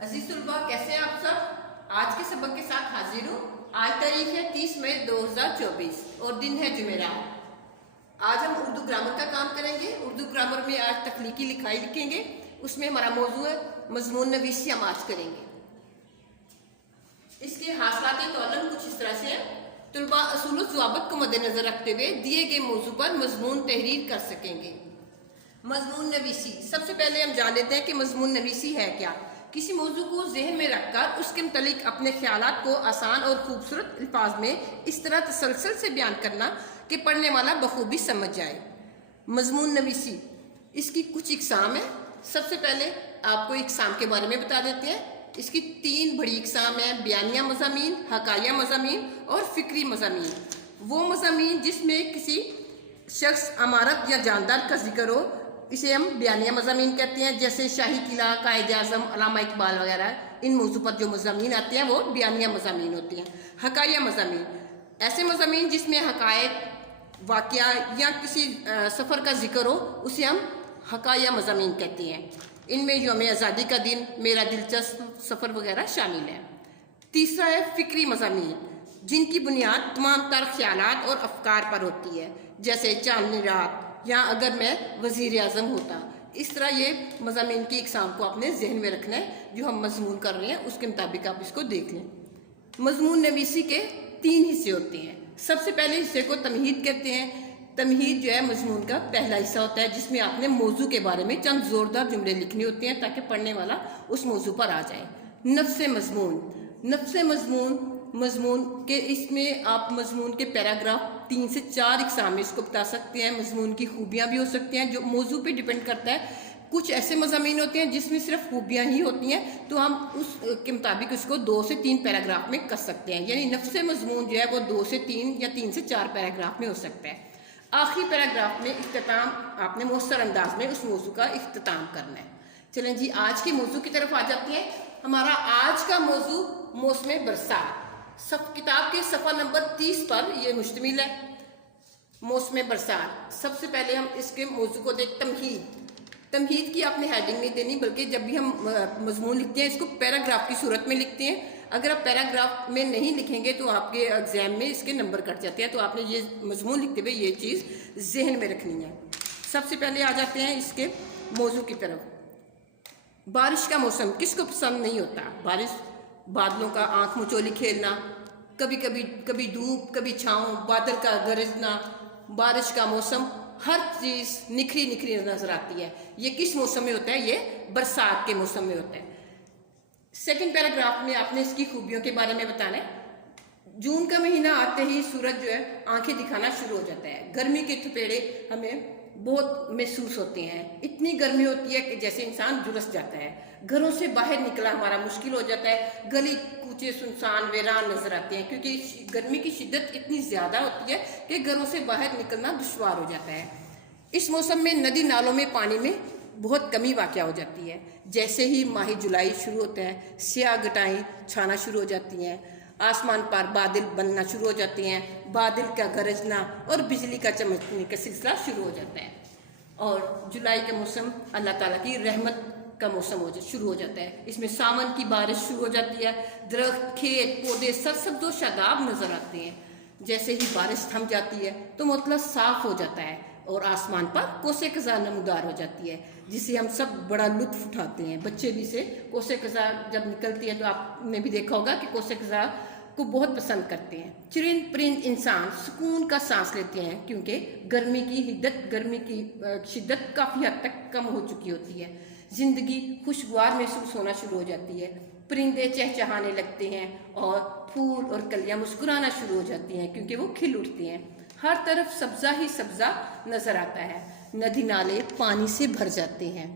अजीज तलबा, कैसे हैं आप सब। आज के सबक के साथ हाजिर हूँ। आज तारीख है 30 मई 2024 और दिन है जुमेरात। आज हम उर्दू ग्रामर का काम करेंगे। उर्दू ग्रामर में आज तख्लीकी लिखाई लिखेंगे। उसमें हमारा मौजू है मजमून नवीसी। हम आज करेंगे। इसके हासिलात तौलन कुछ इस तरह से है। तलबा असूल ज़वाबित को मद्देनजर रखते हुए दिए गए मौजू पर मजमून तहरीर कर सकेंगे। मजमून नवीसी, सबसे पहले हम जान लेते हैं कि मजमून नवीसी है क्या। किसी मौजू को जहन में रखकर उसके मुतालिक अपने ख्यालात को आसान और खूबसूरत अल्फाज में इस तरह तसलसल से बयान करना कि पढ़ने वाला बखूबी समझ जाए। मजमून नवीसी, इसकी कुछ इकसाम है। सबसे पहले आपको इकसाम के बारे में बता देते हैं। इसकी 3 बड़ी इकसाम हैं: बयानिया मज़ामीन, हकाया मज़ामीन और फ़िक्री मज़ामीन। वो मज़ामीन जिसमें किसी शख्स, अमारत या जानदार का जिक्र हो, इसे हम बयानिया मज़ामीन कहते हैं। जैसे शाही किला, कायद आज़म, अल्लामा इकबाल वगैरह, इन मौजू पर जो मज़ामीन आते हैं वो बयानिया मज़ामीन होती हैं। हकाया मज़ामीन, ऐसे मज़ामीन जिसमें हकायक, वाक़या या किसी सफ़र का जिक्र हो, उसे हम हकाया मज़ामीन कहते हैं। इनमें यौम आज़ादी का दिन, मेरा दिलचस्प सफ़र वगैरह शामिल है। तीसरा है फ़िक्री मज़ामीन, जिनकी बुनियाद तमाम तर ख्यालात और अफकार पर होती है। जैसे चांदनी रात या अगर मैं वज़ीर आज़म होता। इस तरह ये मज़ामीन की इकसाम को अपने जहन में रखना है। जो हम मजमून कर रहे हैं उसके मुताबिक आप इसको देख लें। मजमून नवीसी के 3 हिस्से होते हैं। सबसे पहले हिस्से को तमहीद कहते हैं। तमहीद जो है मजमून का पहला हिस्सा होता है, जिसमें आपने मौजू के बारे में चंद ज़ोरदार जुमले लिखने होते हैं ताकि पढ़ने वाला उस मौजू पर आ जाए। नफ्स मजमून, नफ्स मजमून के इसमें आप मजमून के पैराग्राफ 3 से 4 इकसाम में इसको बता सकते हैं। मजमून की खूबियाँ भी हो सकती हैं, जो मौजू पे डिपेंड करता है। कुछ ऐसे मज़ामीन होते हैं जिसमें सिर्फ खूबियाँ ही होती हैं, तो हम उसके मुताबिक उसको 2 से 3 पैराग्राफ में कर सकते हैं। यानी नफ्स मजमून जो है वो 2 से 3 या 3 से 4 पैराग्राफ में हो सकता है। आखिरी पैराग्राफ में इख्तिताम आपने मुख्तसर अंदाज में उस मौजू का इख्तिताम करना है। चलें जी, आज के मौजू की तरफ आ जाते हैं। हमारा आज का मौजू मौसम बरसात। सब किताब के सफ़ा नंबर 30 पर यह मुश्तमिल है। मौसम बरसात, सबसे पहले हम इसके मौजू को देख। तमहीद की आपने हेडिंग नहीं देनी, बल्कि जब भी हम मजमून लिखते हैं इसको पैराग्राफ की सूरत में लिखते हैं। अगर आप पैराग्राफ में नहीं लिखेंगे तो आपके एग्जाम में इसके नंबर कट जाते हैं। तो आपने ये मजमून लिखते हुए ये चीज़ जहन में रखनी है। सबसे पहले आ जाते हैं इसके मौजू की तरफ। बारिश का मौसम किसको पसंद नहीं होता। बारिश, बादलों का आंख मुचोली खेलना, कभी धूप, कभी छाँव, बादल का गरजना, बारिश का मौसम, हर चीज़ निखरी निखरी नजर आती है। ये किस मौसम में होता है? ये बरसात के मौसम में होता है। सेकंड पैराग्राफ में आपने इसकी खूबियों के बारे में बताना है। जून का महीना आते ही सूरज जो है आंखें दिखाना शुरू हो जाता है। गर्मी के थपेड़े हमें बहुत महसूस होते हैं। इतनी गर्मी होती है कि जैसे इंसान झुलस जाता है। घरों से बाहर निकला हमारा मुश्किल हो जाता है। गली कूचे सुनसान वीरान नजर आते हैं, क्योंकि गर्मी की शिद्दत इतनी ज़्यादा होती है कि घरों से बाहर निकलना दुश्वार हो जाता है। इस मौसम में नदी नालों में पानी में बहुत कमी वाक़या हो जाती है। जैसे ही माह जुलाई शुरू होता है, स्याह घटाएं छाना शुरू हो जाती हैं। आसमान पर बादल बनना शुरू हो जाते हैं। बादल का गरजना और बिजली का चमकने का सिलसिला शुरू हो जाता है। और जुलाई का मौसम अल्लाह ताला की रहमत का मौसम शुरू हो जाता है। इसमें सावन की बारिश शुरू हो जाती है। दरख्त, खेत, पौधे सरसब्ज़ व शादाब नजर आते हैं। जैसे ही बारिश थम जाती है तो मतलब साफ हो जाता है और आसमान पर कोसे कज़ा नमूदार हो जाती है, जिसे हम सब बड़ा लुत्फ उठाते हैं। बच्चे भी से कोसे कज़ा जब निकलती है तो आपने भी देखा होगा कि कोसे कज़ा को बहुत पसंद करते हैं। चुरिंद परिंद इंसान सुकून का सांस लेते हैं, क्योंकि गर्मी की शिद्दत काफ़ी हद तक कम हो चुकी होती है। ज़िंदगी खुशगवार महसूस होना शुरू हो जाती है। परिंदे चहचहाने लगते हैं और फूल और कलियां मुस्कुराना शुरू हो जाती हैं, क्योंकि वो खिल उठती हैं। हर तरफ सब्जा ही सब्जा नजर आता है। नदी नाले पानी से भर जाते हैं।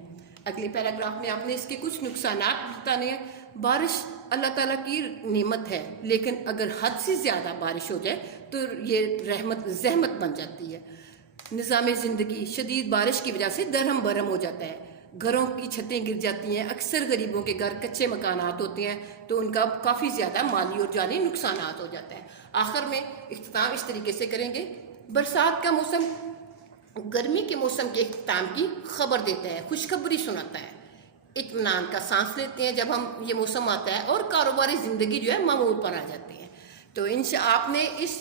अगले पैराग्राफ में आपने इसके कुछ नुकसानात बताने हैं। बारिश अल्लाह ताला की नेमत है, लेकिन अगर हद से ज़्यादा बारिश हो जाए तो ये ज़हमत बन जाती है। निज़ाम ज़िंदगी शदीद बारिश की वजह से दरहम बरहम हो जाता है। घरों की छतें गिर जाती हैं। अक्सर गरीबों के घर कच्चे मकानात होते हैं, तो उनका काफ़ी ज़्यादा माली और जानी नुकसानात हो जाता है। आखिर में इख्तिताम इस तरीके से करेंगे। बरसात का मौसम गर्मी के मौसम के इख्तिताम की खबर देता है, खुशखबरी सुनाता है। इत्मीनान का सांस लेते हैं जब हम ये मौसम आता है, और कारोबारी ज़िंदगी जो है मामूल पर आ जाती है। तो आपने इस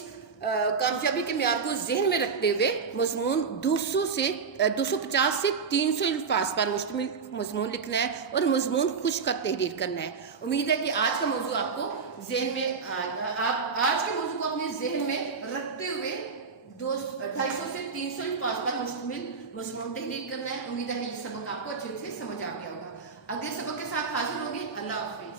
कामयाबी के म्यार को जहन में रखते हुए मजमून 250 से 300 अल्फाज पर मुश्तमिल मजमून लिखना है और मजमून खुश का तहरीर करना है। उम्मीद है कि आज का मौजू आपको जहन में आप आज के मौजू को अपने जहन में रखते हुए 250 से 300 अल्फाज पर मुश्तमिल मजमून तहरीर करना है। उम्मीद है कि ये सबक आपको अच्छे से समझ आ गया होगा। अगले सबक के साथ हाजिर होंगे। अल्लाह हाफिज़।